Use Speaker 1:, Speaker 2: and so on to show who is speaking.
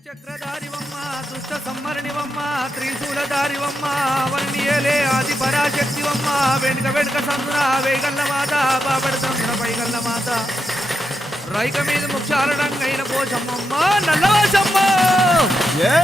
Speaker 1: శ్రీచక్రధారివమ్మ దుష్ట సంహరణివమ్మ త్రిశూలధారివమ్మ వర్ణీయలే ఆది పరాశక్తివమ్మ వెనుక వెనుక సందున వేగల్ల మాత బాబడి సందున పైగల్ల మాత. రైక మీద ముఖ్యాలడంగైన పోషమ్మమ్మ నల్లవాసమ్మ
Speaker 2: ఏ